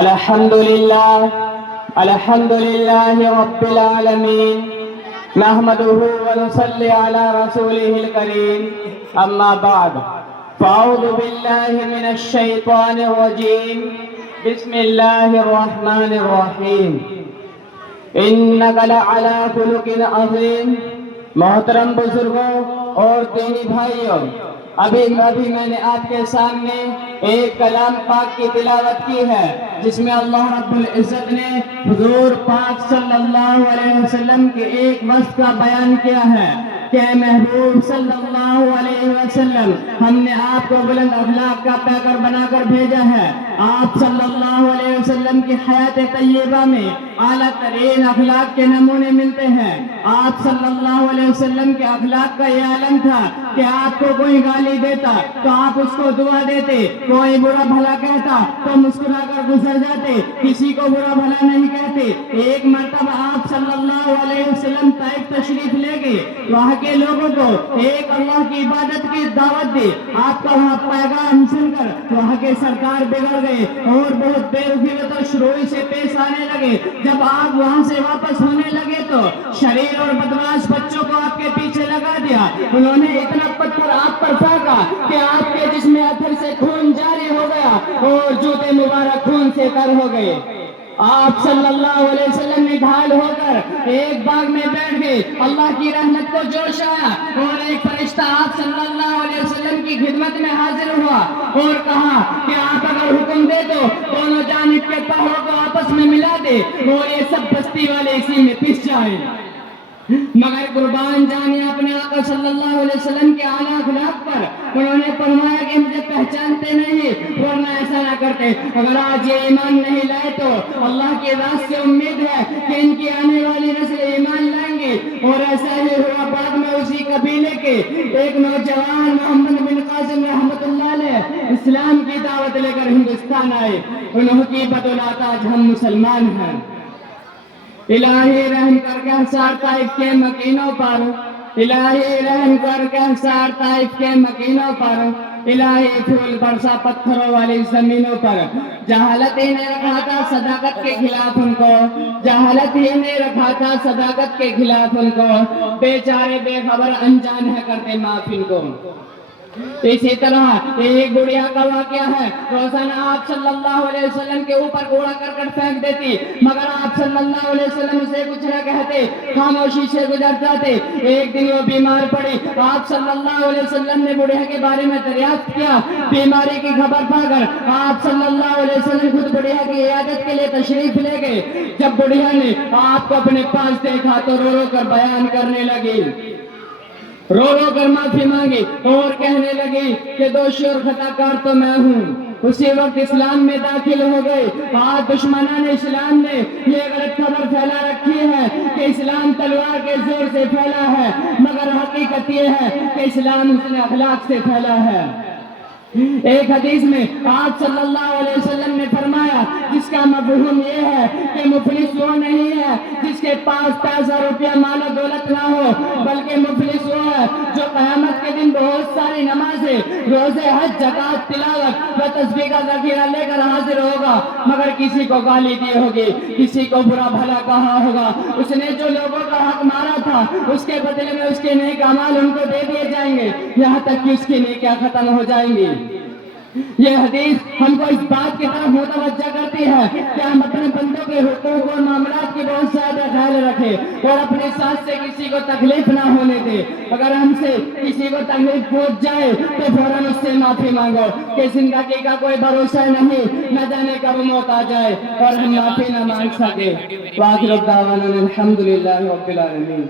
الحمد لله رب العالمين نحمده ونصلي على رسوله الكريم أما بعد فأعوذ بالله من الشيطان الرجيم بسم الله الرحمن الرحيم إنك لعلى خلق عظيم محترم بزرگوں اور دینی بھائیوں، ابھی میں نے آپ کے سامنے ایک کلام پاک کی تلاوت کی ہے جس میں اللہ رب العزت نے حضور پاک صلی اللہ علیہ وسلم کے ایک وصف کا بیان کیا ہے کہ اے محبوب صلی اللہ علیہ وسلم، ہم نے آپ کو بلند اخلاق کا پیکر بنا کر بھیجا ہے۔ آپ صلی اللہ علیہ وسلم کی حیات طیبہ میں اعلیٰ ترین اخلاق کے نمونے ملتے ہیں۔ آپ صلی اللہ علیہ وسلم کے اخلاق کا یہ عالم تھا کہ آپ کو کوئی گالی دیتا تو آپ اس کو دعا دیتے، کوئی برا بھلا کہتا تو مسکرا کر گزر جاتے، کسی کو برا بھلا نہیں کہتے۔ ایک مرتبہ آپ صلی اللہ علیہ وسلم طائف تشریف لے گئے، وہاں کے لوگوں کو ایک اللہ کی عبادت کی دعوت دی۔ آپ کا وہاں پیغام سن کر وہاں کے سرکار بگڑ گئے اور بہت بے رحمت اور شروعی سے پیش آنے لگے۔ جب آپ وہاں سے واپس ہونے لگے تو شریر اور بدمعاش بچوں کو آپ کے پیچھے لگا دیا۔ انہوں نے اتنا پتھر آپ پر پھینکا کہ آپ کے جسم اتھر سے خون جاری ہو گیا اور جوتے مبارک خون سے تر ہو گئے۔ آپ صلی اللہ علیہ وسلم نے ڈھال ہو کر ایک باغ میں بیٹھ گئے، اللہ کی رحمت کو جوش آیا اور ایک فرشتہ آپ صلی اللہ علیہ وسلم کی خدمت میں حاضر ہوا اور کہا کہ آپ اگر حکم دے تو دونوں جانب کے پہاڑوں کو آپس میں ملا دے اور یہ سب بستی والے اسی میں پس جائیں۔ مگر قربان جانے اپنے آقا صلی اللہ علیہ وسلم کے اعلیٰ اخلاق پر، انہوں نے فرمایا کہ مجھے پہچانتے نہیں ورنہ ایسا نہ کرتے۔ اگر آج یہ ایمان نہیں لائے تو اللہ کی ذات سے امید ہے کہ ان کی آنے والی نسل ایمان لائیں گے۔ اور ایسا ہی ہوا، بعد میں اسی قبیلے کے ایک نوجوان محمد بن قاسم رحمت اللہ علیہ اسلام کی دعوت لے کر ہندوستان آئے۔ انہوں کی بدولت آج ہم مسلمان ہیں۔ الہی رحم کر کے انصار طائف کے مکینوں پر، الہی رحم کر کے انصار طائف کے مکینوں پر، الہی پھول برسا پتھروں والی زمینوں پر۔ جہالت ہی نے رکھا تھا صداقت کے خلاف ان کو، جہالت ہی نے رکھا تھا صداقت کے خلاف ان کو، بیچارے بے خبر انجان ہے کرتے معاف ان کو۔ اسی طرح ایک بڑھیا کا واقعہ ہے، روزانہ آپ صلی اللہ علیہ وسلم کے اوپر کوڑا کرکٹ پھینک دیتی مگر آپ صلی اللہ علیہ وسلم سے کچھ نہ کہتے، خاموشی سے گزر جاتے۔ ایک دن وہ بیمار پڑی، آپ صلی اللہ علیہ وسلم نے بڑھیا کے بارے میں دریافت کیا، بیماری کی خبر پا کر آپ صلی اللہ علیہ وسلم خود بڑھیا کی عیادت کے لیے تشریف لے گئے۔ جب بڑھیا نے آپ کو اپنے پاس دیکھا تو رو رو کر بیان کرنے لگی، رو رو کر معافی مانگی اور کہنے لگی کہ دوشی اور خطا کار تو میں ہوں۔ اسی وقت اسلام میں داخل ہو گئے۔ آج دشمنان اسلام نے یہ غلط خبر پھیلا رکھی ہے کہ اسلام تلوار کے زور سے پھیلا ہے، مگر حقیقت یہ ہے کہ اسلام حسن اخلاق سے پھیلا ہے۔ ایک حدیث میں آپ صلی اللہ علیہ وسلم نے فرمایا جس کا مفہوم یہ ہے کہ مفلس وہ نہیں ہے جس کے پاس پیسہ روپیہ مال و دولت نہ ہو، بلکہ مفلس وہ ہے جو قیامت کے دن بہت ساری نمازیں، روزے، حج، زکوٰۃ، تلاوت و تسبیح کا ذخیرہ لے کر حاضر ہوگا مگر کسی کو گالی دی ہوگی، کسی کو برا بھلا کہا ہوگا، اس نے جو لوگوں کا حق مارا تھا اس کے بدلے میں اس کے نیک اعمال ان کو دے دیے جائیں گے، یہاں تک کہ اس کی نیکیاں ختم ہو جائیں گی۔ یہ حدیث ہم کو اس بات کی طرف متوجہ کرتی ہے کہ ہم اپنے بندوں کے حقوق اور معاملات کی بہت زیادہ خیال رکھیں اور اپنے ساتھ سے کسی کو تکلیف نہ ہونے دیں۔ اگر ہم سے کسی کو تکلیف پہنچ جائے تو فوراً اس سے معافی مانگو کہ زندگی کا کوئی بھروسہ نہیں، نہ جانے کب موت آ جائے اور ہم معافی نہ مانگ سکے۔ وآخر دعوانا الحمدللہ رب العالمین۔